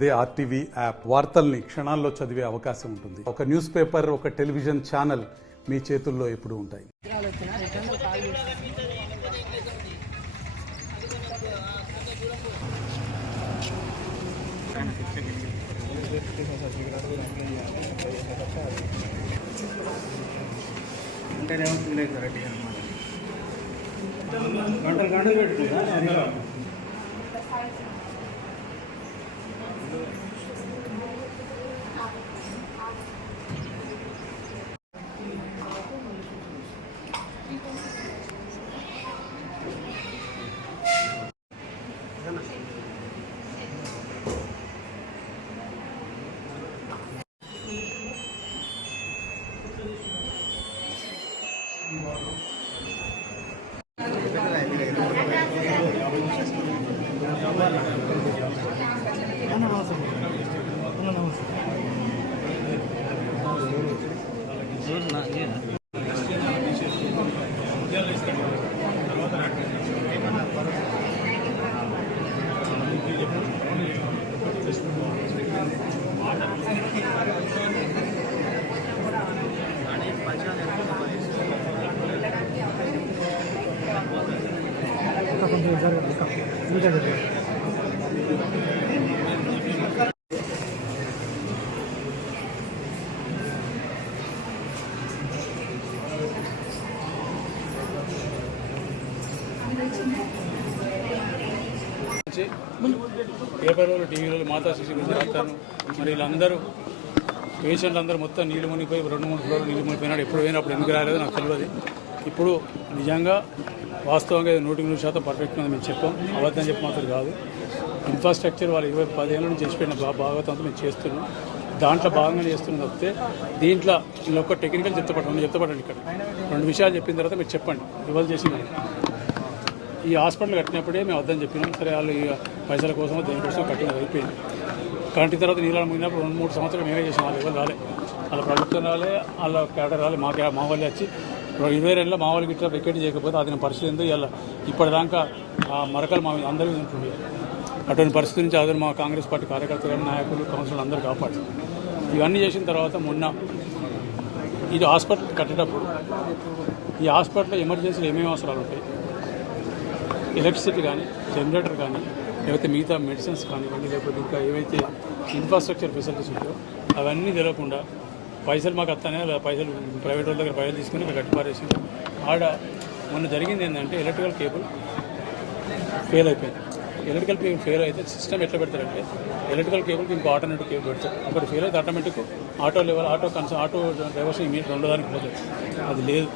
అదే RTV app వార్తల్ని క్షణాల్లో చదివే అవకాశం ఉంటుంది. ఒక న్యూస్ పేపర్, ఒక టెలివిజన్ ఛానల్ మీ చేతుల్లో ఎప్పుడూ ఉంటాయి. గంటలు పెట్టుకుంటా పేపర్లు, టీవీలో మాతా శిశు గురించి రాస్తాను. మరి వీళ్ళందరూ పేషెంట్లు అందరూ మొత్తం నీళ్ళు మునిగిపోయి 2-3 ఫ్లోర్లు నీళ్ళు మునిగిపోయినాడు. ఎప్పుడు పోయినప్పుడు ఎందుకు రాలేదు నాకు తెలియదు. ఇప్పుడు నిజంగా వాస్తవంగా 100% పర్ఫెక్ట్ ఉంది మేము చెప్పాం. అబద్ధం చెప్పి మాత్రం కాదు. ఇన్ఫ్రాస్ట్రక్చర్ వాళ్ళు 10 ఏళ్ళ నుంచి చేసిపోయిన భాగవతంతో మేము చేస్తున్నాం. దాంట్లో భాగంగా చేస్తున్నాం తప్పితే దీంట్లో వీళ్ళు ఒక్క టెక్నికల్ చెప్తాపడండి ఇక్కడ 2 విషయాలు చెప్పిన తర్వాత మీరు చెప్పండి ఇవాళ చేసి. ఈ హాస్పిటల్ కట్టినప్పుడే మేము వద్దని చెప్పినాం. సరే వాళ్ళు ఇక పైసల కోసమో దేనికోసం కట్టినది అయిపోయింది. కట్టిన తర్వాత నీళ్ళు మునిగినప్పుడు 2-3 సంవత్సరాలు మేమే చేసాం. వాళ్ళు ఎవరు రాలే, వాళ్ళ ప్రభుత్వం రాలే, వాళ్ళ క్యాడర్ రాలే. మా వాళ్ళు వచ్చి 22 మా వాళ్ళకి ఇట్లా వికెట్ చేయకపోతే అది పరిస్థితి ఏందో ఇలా ఇప్పటిదాకా ఆ మరకలు మా అందరికీ ఉంటుంది. అటువంటి పరిస్థితి నుంచి అదే మా కాంగ్రెస్ పార్టీ కార్యకర్తలు, నాయకులు, కౌన్సిలర్లు అందరూ కాపాడు. ఇవన్నీ చేసిన తర్వాత మొన్న ఇది హాస్పిటల్ కట్టేటప్పుడు ఈ హాస్పిటల్లో ఎమర్జెన్సీలు ఏమేమి అవసరాలు ఉంటాయి, ఎలక్ట్రిసిటీ కానీ, జనరేటర్ కానీ, లేకపోతే మిగతా మెడిసిన్స్ కానివ్వండి, లేకపోతే ఇంకా ఏవైతే ఇన్ఫ్రాస్ట్రక్చర్ ఫెసిలిటీస్ ఉంటాయో అవన్నీ తెలియకుండా పైసలు మాకు వస్తానే పైసలు ప్రైవేట్ వాళ్ళ దగ్గర పైసలు తీసుకుని ఇక్కడ కట్టిపారేసి ఆడ మొన్న జరిగింది ఏంటంటే ఎలక్ట్రికల్ కేబుల్ ఫెయిల్ అయిపోయింది. ఎలక్ట్రికల్ కేబుల్ ఫెయిల్ అయితే సిస్టమ్ ఎట్లా పెడతారంటే ఎలక్ట్రికల్ కేబుల్కి ఇంకో ఆటోమేటిక్ కేబుల్ పెడతారు. ఒకటి ఫెయిల్ అయితే ఆటోమేటిక్ ఆటో డ్రైవర్స్ ఇమీడియట్ 2 దానికి పోతాయి. అది లేదు.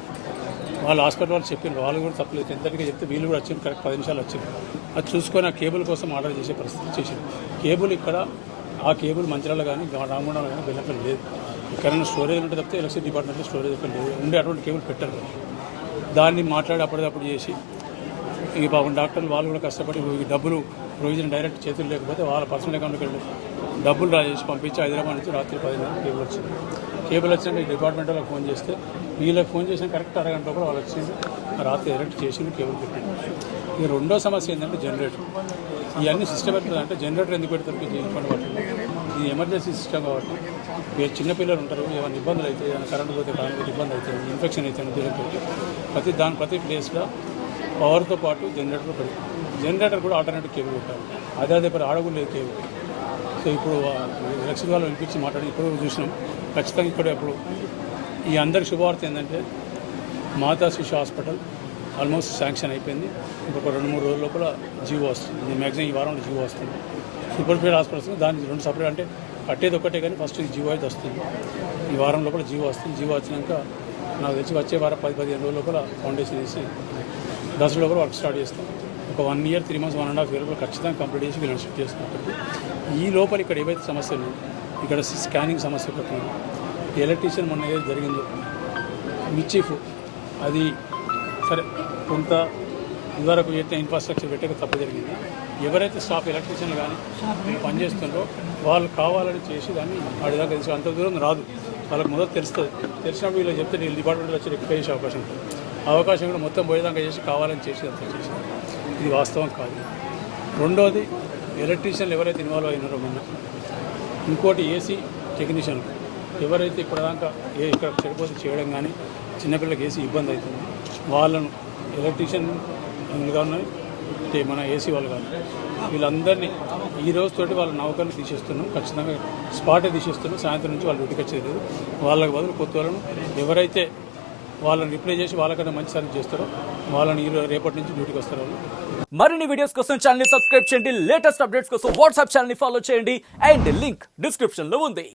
వాళ్ళు హాస్పిటల్ వాళ్ళు చెప్పారు, వాళ్ళు కూడా తప్పలేదు. ఎంతటిగా చెప్తే వీళ్ళు కూడా వచ్చింది కరెక్ట్ 10 నిమిషాలు వచ్చింది. అది చూసుకొని ఆ కేబుల్ కోసం ఆర్డర్ చేసే పరిస్థితి చేసింది. కేబుల్ ఇక్కడ ఆ కేబుల్ మంచిర్యాల కానీ రామగుండంలో కానీ బెల్లంపల్లి లేదు. ఎక్కడైనా స్టోరేజ్ ఉంటే తప్పితే ఎలక్ట్రిసిటీ డిపార్ట్మెంట్లో స్టోరేజ్ ఎక్కడ లేదు. ఉండే అటువంటి కేబుల్ పెట్టారు. దాన్ని మాట్లాడి అప్పటికప్పుడు చేసి ఈ పాపం డాక్టర్లు వాళ్ళు కూడా కష్టపడి డబ్బులు ప్రొవిజన్ డైరెక్ట్ చేతులు లేకపోతే వాళ్ళ పర్సనల్ అకౌంట్కి వెళ్ళి డబ్బులు డ్రా చేసి పంపించి హైదరాబాద్ నుంచి రాత్రి 10 కేబుల్ వచ్చింది. కేబుల్ వచ్చినాక ఈ డిపార్ట్మెంట్ వాళ్ళకి ఫోన్ చేస్తే వీళ్ళకి ఫోన్ చేసిన కరెక్ట్ అరగంట కూడా వాళ్ళు వచ్చింది. రాత్రి డైరెక్ట్ చేసి కేబుల్ పెట్టింది. ఇక రెండో సమస్య ఏంటంటే జనరేటర్. ఇవన్నీ సిస్టమ్ ఎట్లుందంటే జనరేటర్ ఎందుకు పెడతారు ఇబ్బంది పడుతుంది. ఇది ఎమర్జెన్సీ సిస్టమ్ కాబట్టి చిన్నపిల్లలు ఉంటారు, ఏమైనా ఇబ్బందులు అయితే, ఏమైనా కరెంట్ పోతే కరెంట్ ఇబ్బంది అయితే, ఇన్ఫెక్షన్ అయితే దీనితో ప్రతి ప్లేస్లో పవర్తో పాటు జనరేటర్ పెడతారు. జనరేటర్ కూడా ఆల్టర్నేటివ్ కేబుల్ పెట్టాలి. అదే పరి ఆడగులు లేదు కేబుల్. సో ఇప్పుడు ఎలక్షన్ వాళ్ళు వినిపించి మాట్లాడి ఇప్పుడు చూసినాం. ఖచ్చితంగా ఇక్కడ ఇప్పుడు ఈ అందరి శుభవార్త ఏంటంటే మాతా శిశు హాస్పిటల్ ఆల్మోస్ట్ శాంక్షన్ అయిపోయింది. ఇంకొక 2-3 రోజుల లోపల జీవో వస్తుంది. మ్యాక్సిమం ఈ వారంలో జీవో వస్తుంది. సూపర్ స్పెషల్ హాస్పిటల్ వస్తుంది. దానికి 2 సపరేట్ అంటే కట్టేది ఒక్కటే కానీ ఫస్ట్ ఈ జీవో అయితే వస్తుంది. ఈ వారం లోపల జీవో వస్తుంది. జీవో వచ్చినాక నాకు తెలిసి వచ్చే వారం 10-15 రోజుల లోపల ఫౌండేషన్ వేసి దసరా లోపల వర్క్ స్టార్ట్ చేస్తాం. ఒక 1 year 3 months 1.5 year లోపల ఖచ్చితంగా కంప్లీట్ చేసి వీళ్ళని షిఫ్ట్ చేస్తున్నప్పటికీ ఈ లోపల ఇక్కడ ఏవైతే సమస్యలు ఇక్కడ స్కానింగ్ సమస్య ఒకటి, ఎలక్ట్రీషియన్ మొన్న ఏదైతే జరిగిందో మిచీఫ్ అది సరే కొంత ఇదివరకు అయితే ఇన్ఫ్రాస్ట్రక్చర్ పెట్టక తప్పు జరిగింది. ఎవరైతే స్టాఫ్ ఎలక్ట్రీషియన్లు కానీ పనిచేస్తుందో వాళ్ళు కావాలని చేసి దాన్ని వాడిదాకా తెలుసు. అంత దూరం రాదు, వాళ్ళకి మొదలు తెలుస్తుంది. తెలిసినప్పుడు వీళ్ళు చెప్తే వీళ్ళు డిపార్ట్మెంట్లో వచ్చి రెక్టిఫై చేసే అవకాశం ఉంటుంది. అవకాశం కూడా మొత్తం పోయేదాకా చేసి కావాలని చేసి అంతా చేసి ఇది వాస్తవం కాదు. రెండోది ఎలక్ట్రీషియన్లు ఎవరైతే ఇన్వాల్వ్ అయినారో మొన్న, ఇంకోటి ఏసీ టెక్నీషియన్లు ఎవరైతే ఇప్పటిదాకా ఇక్కడ చెడిపోతే చేయడం కానీ చిన్నపిల్లలకి ఏసీ ఇబ్బంది అవుతుంది, వాళ్ళను ఎలక్ట్రీషియన్ కానీ మన ఏసీ వాళ్ళు కానీ వీళ్ళందరినీ ఈ రోజుతోటి వాళ్ళ నౌకర్లు తీసేస్తున్నాం, ఖచ్చితంగా స్పాటే తీసేస్తున్నాం. సాయంత్రం నుంచి వాళ్ళు డ్యూటీకి వచ్చేది లేదు. వాళ్ళకి బదులు కొత్త వాళ్ళను ఎవరైతే వాళ్ళని రిప్లై చేసి వాళ్ళకన్నా మంచి సర్వీస్ చేస్తారో వాళ్ళని రేపటి నుంచి డ్యూటీకి వస్తారు వాళ్ళు. మరిన్ని వీడియోస్ కోసం ఛానల్ ని సబ్స్క్రైబ్ చేయండి, లేటెస్ట్ అప్డేట్స్ కోసం వాట్సాప్ ఛానల్ ని ఫాలో చేయండి అండ్ లింక్ డిస్క్రిప్షన్ లో ఉంది.